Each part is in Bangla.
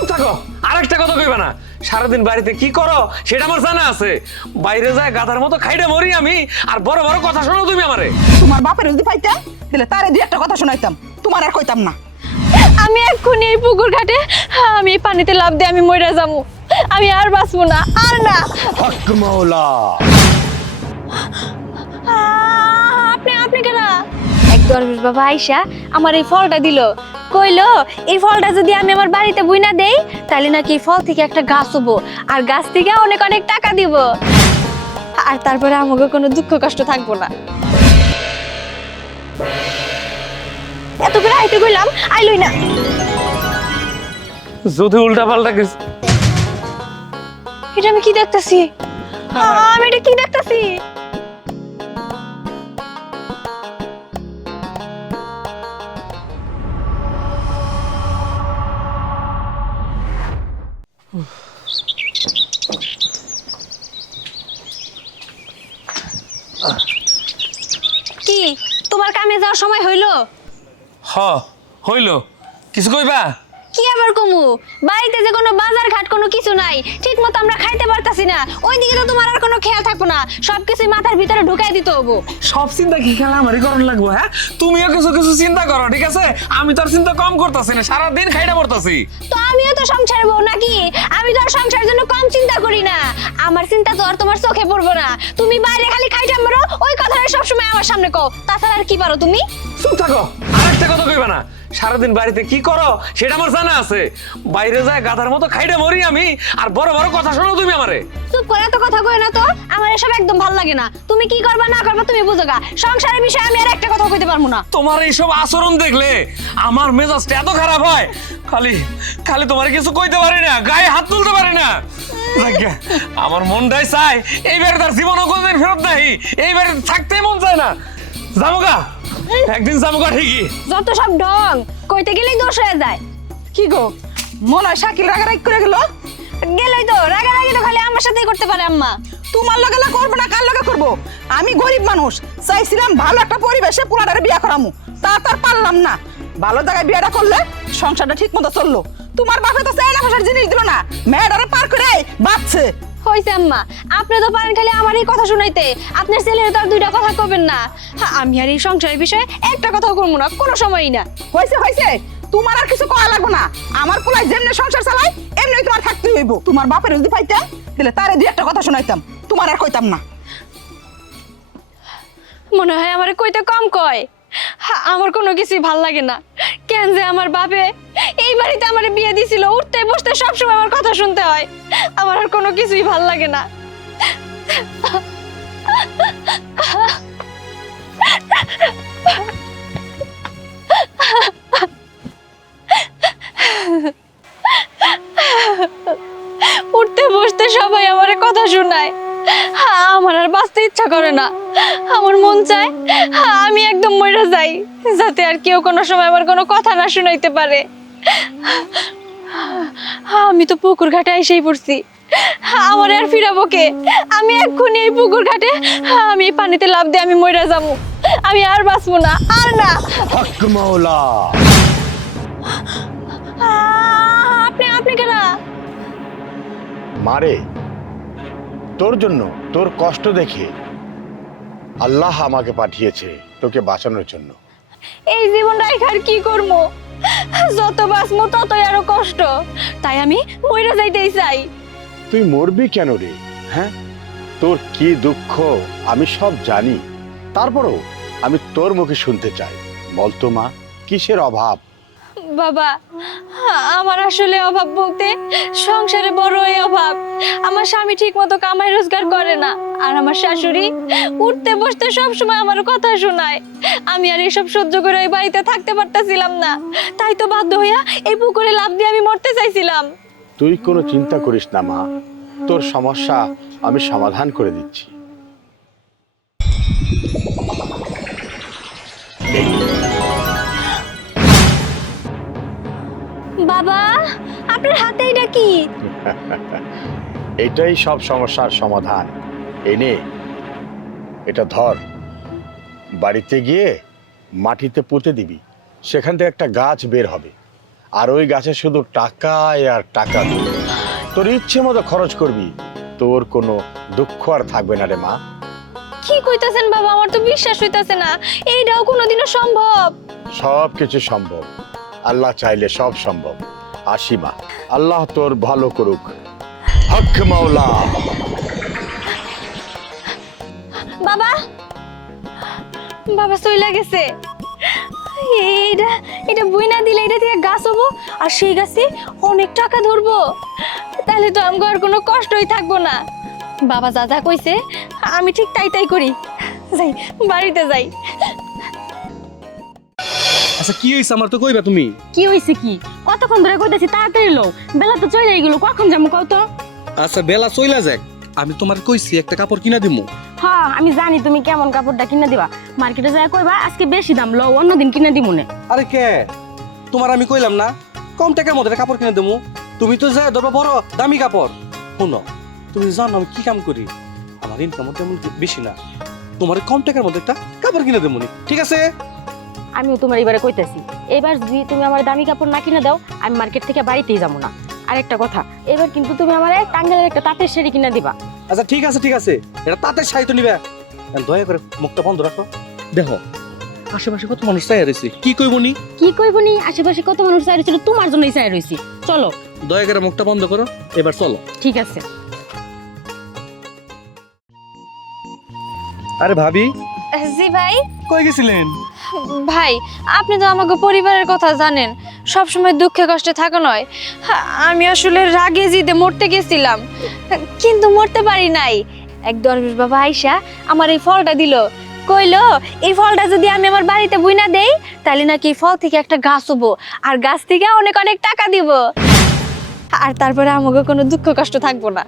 চুপ থাকো, আরেকটা কথা কইবা না। সারাদিন বাড়িতে কি করো সেটা আমার জানা আছে। বাইরে যায় গাধার মতো খাইডে মরি আমি, আর বড় বড় কথা শোনো তুমি আমারে। তোমার বাপের যদি পাইতাম তাহলে তারে দুই একটা কথা শোনাইতাম, তোমার আর কইতাম না। আমি এক্ষুনি এই পুকুর ঘাটে আমি এই পানিতে লাফ দিয়ে আমি মরে যাবো। আমি আর বাঁচবো না, আর না। হক মাওলা। আপনি আপনি কেনা এক দরবেশ বাবা আইসা আমার এই ফলটা দিল, কইলো এই ফলটা যদি আমি আমার বাড়িতে বুইনা দেই তাহলে নাকি এই ফল থেকে একটা গাছ হবো, আর গাছ থেকে অনেক অনেক টাকা দিব, আর তারপরে আমাকে কোনো দুঃখ কষ্ট থাকবো না। এত করে আইতে কইলাম, আইলই না। যদি উল্টা পাল্টা কিছু। এটা আমি কি দেখতাছি? আমি এটা কি দেখতাছি? কি তোমার কামে যাওয়ার সময় হইলো? হ হইল, কিছু কইবা? কি আবার কমু, বাড়িতে যে কোনো বাজার ঘাট কোনো কিছু নাই, ঠিক মতো আমরা খাইতে পারতাছি না, ওইদিকে তো তোমার আর কোনো খেয়াল থাকবো না, সবকিছু মাথার ভিতরে ঢুকাই দিতে হবো। সব চিন্তা কি খেলা আমারই করণ লাগবো? হ্যাঁ, তুমিও কিছু কিছু চিন্তা করো, ঠিক আছে? আমি তোর চিন্তা কম করতেছি না, সারাদিন খাইটা পড়তাছি। তো আমিও তো সংসার বউ নাকি, আমি তো আর সংসারের জন্য কম চিন্তা করি না, আমার চিন্তা তো আর তোমার চোখে পড়বো না। তুমি বাইরে খালি খাইটা মারো, ওই কথাটা সবসময় আমার সামনে কও, তাছাড়া আর কি পারো তুমি? চুপ থাকো, আরেকটা কথা কইবা না। সারাদিন বাড়িতে কি করো সেটা আমার জানা আছে। বাইরে যায় গাধার মতো খাইডে মরি আমি, আর বড় বড় কথা শোনো তুমি আমারে। চুপ করে এত কথা কই না তো, আমার এসব একদম ভালো লাগে না। তুমি কি করবা না করবা তুমি বুঝো গা, সংসারের বিষয়ে আমি আর একটা কথা কইতে পারবো না। তোমার এইসব আচরণ দেখলে আমার মেজাজটা এত খারাপ হয়, খালি খালি তোমার কিছু কইতে পারি না, গায়ে হাত তুলতে পারি না। যাজ্ঞা, আমার মনটাই চায় এইবারে তার জীবনও কোনদিন ফেরত নাই, এইবারে থাকতেই মন চায় না। যামুগা, একদিন যামুগা ঠিকই। যত সব ঢং, কইতে গেলেই দোষ হয়ে যায়। কি গো, মনে হয় শাকিল রাগারাগি করে গেল? গেলই তো, রাগারাগি তো খালি আমার সাথেই করতে পারে আম্মা। তোমার লগে না করবো না, কার লগে করবো? আমি গরিব মানুষ, চাইছিলাম ভালো একটা পরিবেশে পুরাটারে বিয়া করামু, তা তার পারলাম না। ভালো জায়গায় বিয়াটা করলে সংসারটা ঠিক মতো চললো। তোমার বাপে তো চাইনা ভাষার জিনিস দিল না, মেয়েটারে পার করে বাঁচছে। হইছে আম্মা, আপনি তো পারেন খালি আমার এই কথা শুনাইতে, আপনার ছেলের তো আর দুইটা কথা কবেন না। আমি আর এই সংসারের বিষয়ে একটা কথাও করবো না, কোনো সময়ই না। হয়েছে হয়েছে, তোমার আর কিছু করা লাগবে না। আমার পোলায় যেমনি সংসার চালায় এমনি তোমার থাকতে হইব। তোমার বাপের যদি পাইতাম তাহলে তারে দুই একটা কথা শোনাইতাম, তোমার আর কইতাম না। মনে হয় আমার কইতে কম কয়। আমার কোনো কিছুই ভাল লাগে না, কেন যে আমার বাপে এই বাড়িতে আমার বিয়ে দিছিল, উঠতে বসতে সবসময় আমার কথা শুনতে হয়, আমার আর কোনো কিছুই ভাল লাগে না। উঠতে বসতে সবাই আমার কথা শোনায়, আমার আর বাঁচতে ইচ্ছা করে না। আমার মন চায় আমি একদম মরে যাই, যাতে আর কেউ কোনো সময় আমার কোনো কথা না শুনাইতে পারে। আমি তো পুকুর ঘাটে এসেই পড়ছি, আমার আর ফিরাবো কে? আমি এক্ষুনি এই পুকুর ঘাটে আমি এই পানিতে লাফ দিয়ে আমি মরে যাবো, আমি আর বাঁচবো না, আর না। হক মাওলা। আপনি আপনি কেন? মারে, তোর জন্য, তোর কষ্ট দেখে আল্লাহ আমাকে পাঠিয়েছে তোকে বাঁচানোর জন্য। এই জীবন রাইখার কি করবো, যত বাঁচবো ততই আরো কষ্ট, তাই আমি মইরা যাইতেই চাই। তুই মরবি কেন রে? হ্যাঁ, তোর কি দুঃখ আমি সব জানি, তারপরও আমি তোর মুখে শুনতে চাই। বলতো মা, কিসের অভাব? বাবা, আমার আসলে অভাব বলতে সংসারে বড়ই অভাব। আমার স্বামী ঠিক মতো কামাই রোজগার করে না, আর আমার শাশুড়ি উঠতে বসতে সব সময় আমার কথা শোনায়। আমি আর এসব সহ্য করে এই বাড়িতে থাকতে পারতাছিলাম না, তাই তো বাধ্য হইয়া এই পুকুরে লাফ দিয়ে আমি মরতে চাইছিলাম। তুই কোনো চিন্তা করিস না মা, তোর সমস্যা আমি সমাধান করে দিচ্ছি। বাবা, আপনার হাতে এটা কি? এটাই সব সমস্যার সমাধান। এনে এটা ধর, বাড়িতে গিয়ে মাটিতে পুঁতে দিবি, সেখান থেকে একটা গাছ বের হবে, আর ওই গাছে শুধু টাকায় আর টাকা দেবে। তোর ইচ্ছে মতো খরচ করবি, তোর কোনো দুঃখ আর থাকবে না রে মা। কি কইতাছেন বাবা, আমার তো বিশ্বাস হইতাছে না এইটাও কোনোদিনও সম্ভব। সব কিছু সম্ভব, আল্লাহ চাইলে সব সম্ভব। আসি মা, আল্লাহ তোর ভালো করুক। হক মাওলা। বাবা, বাবা চইলা গেছে। এইটা এটা বই না দিলে এটা থেকে গাছ হবো, আর সেই গাছে অনেক টাকা ধরবো। তাহলে তো আমার আর কোনো কষ্টই থাকবো না। বাবা যা যা কইছে আমি ঠিক তাই তাই করি। যাই, বাড়িতে যাই। আচ্ছা কি হইছে আমার তো কইবা তুমি? কি হইছে কি? কতক্ষণ ধরে কইতাছি তাড়াতাড়ি লও, বেলা তো চলে গেল, কখন যাবো কত? আচ্ছা বেলা চইলা যাক, আমি তোমার কইছি একটা কাপড় কিনা দিমু। হ্যাঁ আমি জানি তুমি কেমন কাপড়টা কিনা দিবা। মার্কেটে যায় কইবা আজকে বেশি দাম, লও অন্যদিন কিনা দিমুনে। আরে কে তোমার আমি কইলাম না কম টাকার মধ্যে একটা কাপড় কিনে দিমু? তুমি তো যায় ধরবা বড় দামি কাপড়। শুনো, তুমি জানো আমি কি কাম করি, আমার ইনকাম তেমন বেশি না, তোমার কম টাকার মধ্যে একটা কাপড় কিনে দেবো, ঠিক আছে? আমিও তোমার এবারে কইতাছি, এবার যদি তুমি আমার দামি কাপড় না কিনে দাও আমি মার্কেট থেকে বাড়িতেই যাবো না। আর একটা কথা, এবার কিন্তু তুমি আমার টাঙ্গালের একটা তাঁতের শাড়ি কিনা দিবা। আচ্ছা ঠিক আছে ঠিক আছে, এটা তাতে সাহিত্য নিবে। দয়া করে মুখটা বন্ধ রাখো। দেখো আশেপাশে কত মানুষ চাই রয়েছে, কি কইবনি? কি কইবনি? আশেপাশে কত মানুষ চাই রয়েছিল, তোমার জন্যই চাই রয়েছি। চলো দয়া করে মুখটা বন্ধ করো, এবার চলো। ঠিক আছে। আরে ভাবি, জি ভাই। কই গেছিলেন? ভাই আপনি তো আমাকে পরিবারের কথা জানেন, সব সময় দুঃখে কষ্টে থাকা নয়। আমি আসলে রাগে জিদে মরতে গেছিলাম, কিন্তু মরতে পারি নাই। এক দরবেশ বাবা আইসা আমার এই ফলটা দিল, কইলো এই ফলটা যদি আমি আমার বাড়িতে বুইনা দেই তাহলে নাকি এই ফল থেকে একটা গাছ হবো, আর গাছ থেকে অনেক অনেক টাকা দিব, আর তারপরে আমাকে কোনো দুঃখ কষ্ট থাকবো না।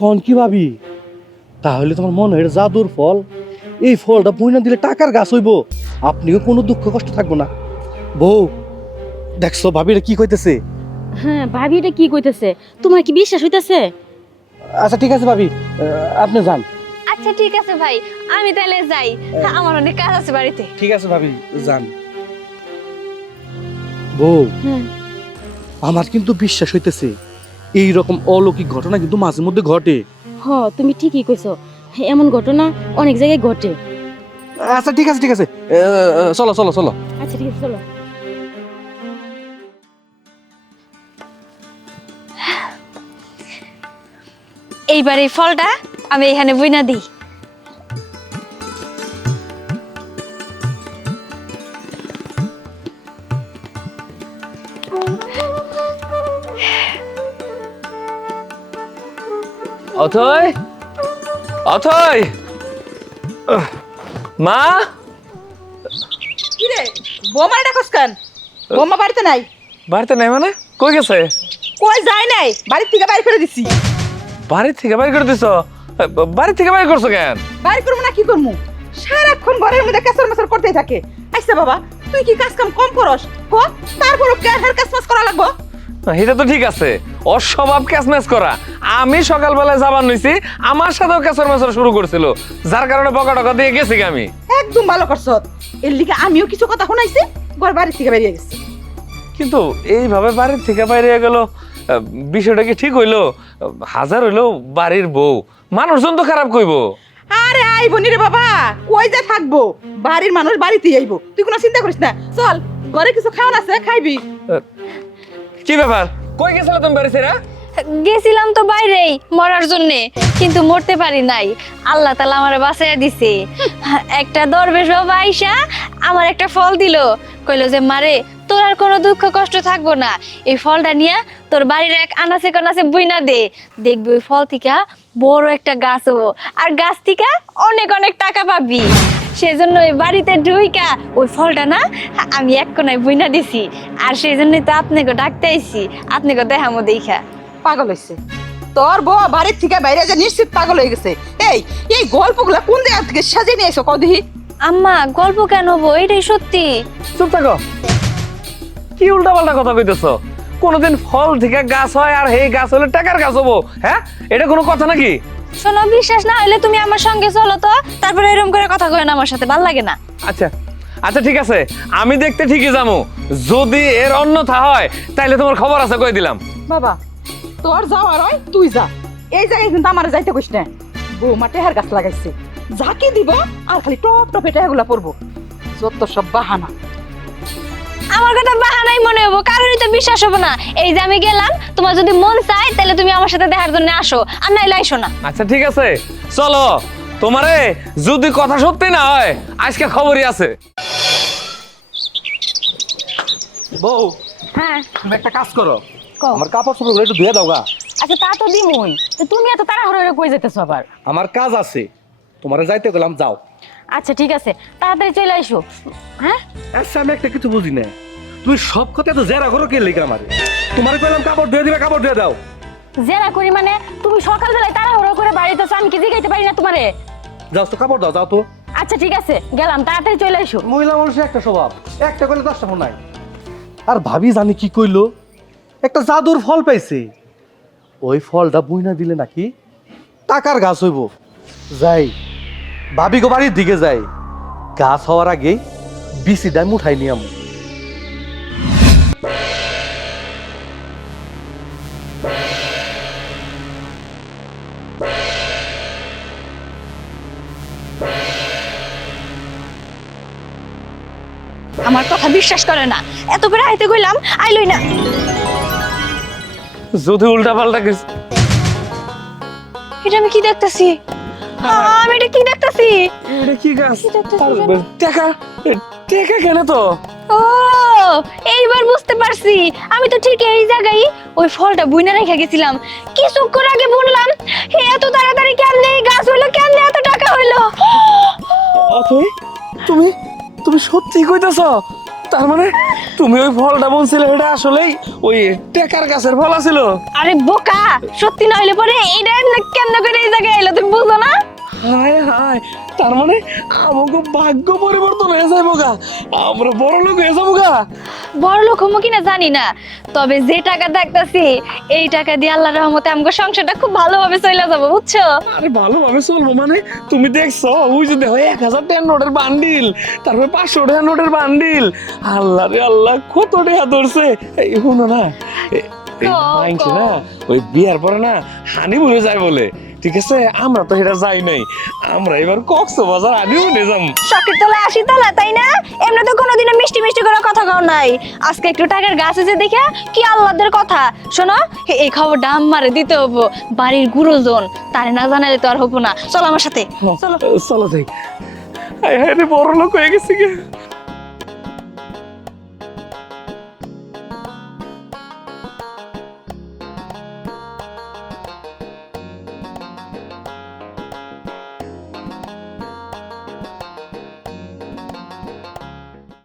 কোন কি ভাবি, তাহলে তোমার মনে হয় এটা জাদুর ফল, এই ফলটা বইনা দিলে টাকার গাছ হইব, আপনিও কোনো দুঃখ কষ্ট থাকবো না। বউ দেখছো ভাবিরা কি কইতেছে? হ্যাঁ ভাবি এটা কি কইতেছে, তোমার কি বিশ্বাস হইতেছে? আচ্ছা ঠিক আছে ভাবি, আপনি যান। আচ্ছা ঠিক আছে ভাই, আমি তাহলে যাই, আমার অনেক কাজ আছে বাড়িতে। ঠিক আছে ভাবি, যান। বউ আমার কিন্তু বিশ্বাস হইতেছে এই রকম অলৌকিক ঘটনা কিন্তু মাঝে মধ্যে ঘটে। হ তুমি ঠিকই কইছো, এমন ঘটনা অনেক জায়গায় ঘটে। আচ্ছা ঠিক আছে ঠিক আছে, চলো চলো চলো। আচ্ছা ঠিক আছে চলো। এইবার এই ফলটা আমি এখানে বুইনা দিই। অথয়, অথয়, মা। কি রে বোমা ডাকস কেন? বোমা বাড়িতে নাই। বাড়িতে নাই মানে? কই গেছে? কই যায় নাই, বাড়ি থেকে বাইরে করে দিছি। বাড়ি থেকে বাইর করে দিছো? বাড়ি থেকে বাইর করছো কেন? বাইরে করবো না কি করবো, সারাক্ষণ ঘরের মধ্যে কেসর মেসর করতেই থাকে। আচ্ছা বাবা তুই কি কাজ কাম কম করস? ক তারপরও কেহার কাজ মাস করা লাগবো? এটা তো ঠিক আছে, অস্বভাব ক্যাসম্যাচ করা। আমি সকালবেলায় যাবার নইছি, আমার সাথেও ক্যাসর মেসর শুরু করছিল, যার কারণে বকা টকা দিয়ে গেছি আমি। একদম ভালো করছ, এর লিগে আমিও কিছু কথা শুনাইছি, ঘর বাড়ি থেকে বেরিয়ে গেছি। কিন্তু এইভাবে বাড়ির থেকে বাইরে গেল, বিষয়টা কি ঠিক হইলো? হাজার হইলো বাড়ির বউ, মানুষজন তো খারাপ কইবো। আরে আইবো নি রে বাবা, কই যা থাকবো, বাড়ির মানুষ বাড়িতেই আইবো, তুই কোনো চিন্তা করিস না। চল ঘরে কিছু খাওয়ান আছে, খাইবি। কি ব্যাপার, কই গেছিল তুমি বাড়ি ছেড়ে? গেছিলাম তো বাইরেই মরার জন্যে, কিন্তু মরতে পারি নাই। আল্লাহ তাআলা আমারে বাঁচাইয়া দিছে। একটা দরবেশ বাবা আইসা আমার একটা ফল দিল, কইলো যে মারে তোর আর কোনো দুঃখ কষ্ট থাকবো না, এই ফলটা নিয়ে তোর বাড়ির এক আনাচে কানাচে বুইনা দে, দেখবি ওই ফল থেকে বড় একটা গাছ হবো, আর গাছ থেকে অনেক অনেক টাকা পাবি। সেজন্য ওই বাড়িতে ঢুইকা ওই ফলটা না আমি এক কোনায় বুইনা দিছি, আর সেই জন্যই তো আপনাকে ডাকতে আইছি, আপনাকে দেখামো দেখা। পাগল হইছে তোর বউ, বাড়ির থেকে বাইরে যা নিশ্চিত পাগল হয়ে গেছে। এই এই গল্পগুলা কোন জায়গা থেকে সাজিয়ে নিয়ে এসো কদিহি? আম্মা গল্প কেন হবো, এটাই সত্যি। চুপ থাকো, কি উল্টা পাল্টা কথা কইতেছো? কোনদিন ফল থেকে গাছ হয় আর এই গাছ হলে টাকার গাছ হবো? হ্যাঁ, এটা কোনো কথা নাকি? শোনো, বিশ্বাস না হইলে তুমি আমার সঙ্গে চলো তো, তারপরে এরকম করে কথা কই না আমার সাথে, ভাল লাগে না। আচ্ছা আচ্ছা ঠিক আছে, আমি দেখতে ঠিকই যাবো, যদি এর অন্যথা হয় তাইলে তোমার খবর আছে কই দিলাম। বাবা তোর যাওয়ার হয় তুই যা, এই জায়গায় কিন্তু আমার যাইতে কইস না। বৌমা টেহার গাছ লাগাইছে, যাকে দিব আর খালি টপ টপে টেহাগুলা পড়বো, যত সব বাহানা। আমার কথা বাহানাই মনে হবো, কারোরই তো বিশ্বাস হবো না। এই যে আমি গেলাম, তোমার যদি মন চায় তাহলে তুমি আমার সাথে দেখার জন্য আসো, আর নাইলে আইসো না। আচ্ছা ঠিক আছে, চলো। তোমারে যদি কথা সত্যি না হয় আজকে খবরই আছে। বউ, হ্যাঁ তুমি একটা কাজ করো, কও। আমার কাপড় চোপড় একটু ধুয়ে দাও গা। আচ্ছা তা তো দিমুই, তো তুমি এত তাড়াহুড়ো করে কই যেতেছো আবার? আমার কাজ আছে, তোমারে যাইতে গেলাম, যাও। আচ্ছা ঠিক আছে, তাড়াতাড়ি চলে আইসো। হ্যাঁ আচ্ছা আমি একটা কিছু বুঝি না, তুমি সব কথা তো জেরা করো কে লেগে আমারে? তোমারে কইলাম কাপড় ধুয়ে দিবে, কাপড় ধুয়ে দাও। জেরা করি মানে? তুমি সকালবেলায় তাড়াহুড়ো করে বাড়িতেছো, আমি কি জিগাইতে পারি না তোমারে? যাও তো, কাপড় দাও, যাও তো। আচ্ছা ঠিক আছে গেলাম, তাড়াতাড়ি চলে আইসো। মহিলা মানুষের একটা স্বভাব, একটা কইলে 10টা ফোন নাই। আর ভাবি জানি কি কইলো, একটা জাদুর ফল পাইছে, ওই ফলটা বুইনা দিলে নাকি টাকার গাছ হইব। যাই ভাবি গো বাড়ির দিকে যাই, গাছ হওয়ার আগে বিসিটা মুঠাই নিয়াম। আমার কথা বিশ্বাস করে না, এত করে আইতে কইলাম আইলই না। যদি উল্টা পাল্টা কিছু। এটা আমি কি দেখতেছি? আমি এটা কি দেখতেছি? এটা কি গাছ? কি দেখতেছি? টাকা, টাকা কেন তো? ও এইবার বুঝতে পারছি, আমি তো ঠিক এই জায়গায় ওই ফলটা বুইনা রেখে গেছিলাম। কিছুক্ষণ আগে বুনলাম, এত তাড়াতাড়ি কেমনে এই গাছ হইলো, কেমনে এত টাকা হইলো? অথই, তুমি তুমি সত্যি কইতাছ? তার মানে তুমি ওই ফলটা বলছিলে এটা আসলেই ওই টেকার গাছের ফল ছিল? আরে বোকা, সত্যি না হইলে পরে এইটা এমনে কেমনে করে এই জায়গায় এলো তুমি বুঝো না? হায় হায়, তার মানে আমাকে ভাগ্য পরিবর্তন হয়ে যাবো গা, আমরা বড় লোক হয়ে যাবো গা। বড় লোক হবো কিনা জানি না, তবে যে টাকা দেখতাছি এই টাকা দিয়ে আল্লাহর রহমতে আমগো সংসারটা খুব ভালোভাবে চলে যাবো, বুঝছো? আরে ভালোভাবে চলবো মানে? তুমি দেখছো ওই যে দেখো 1000 টাকার নোটের বান্ডিল, তারপরে 500 টাকার নোটের বান্ডিল, আল্লাহ রে আল্লাহ কত টাকা ধরছে। এই শুনো না, এই মাইনছে না ওই বিয়ার পরে না হানিমুনে যায় বলে, ঠিক আছে? আমরা তো এটা যাই নাই, আমরা এবার কক্সবাজার হানিমুনে যাম। শখের তলা 80 তলা, তাই না? এমনি তো কোনোদিনও মিষ্টি মিষ্টি করে কথা কও নাই, আজকে একটু টাকার গাছ এসে দেখে কি আল্লাহদের কথা। শোনো, এই খবরটা আমারে দিতে হবো, বাড়ির গুরুজন তারে না জানালে তো আর হবো না। চলো আমার সাথে, চলো। চলো যাই। হায় হায় রে, বড় লোক হয়ে গেছি গে।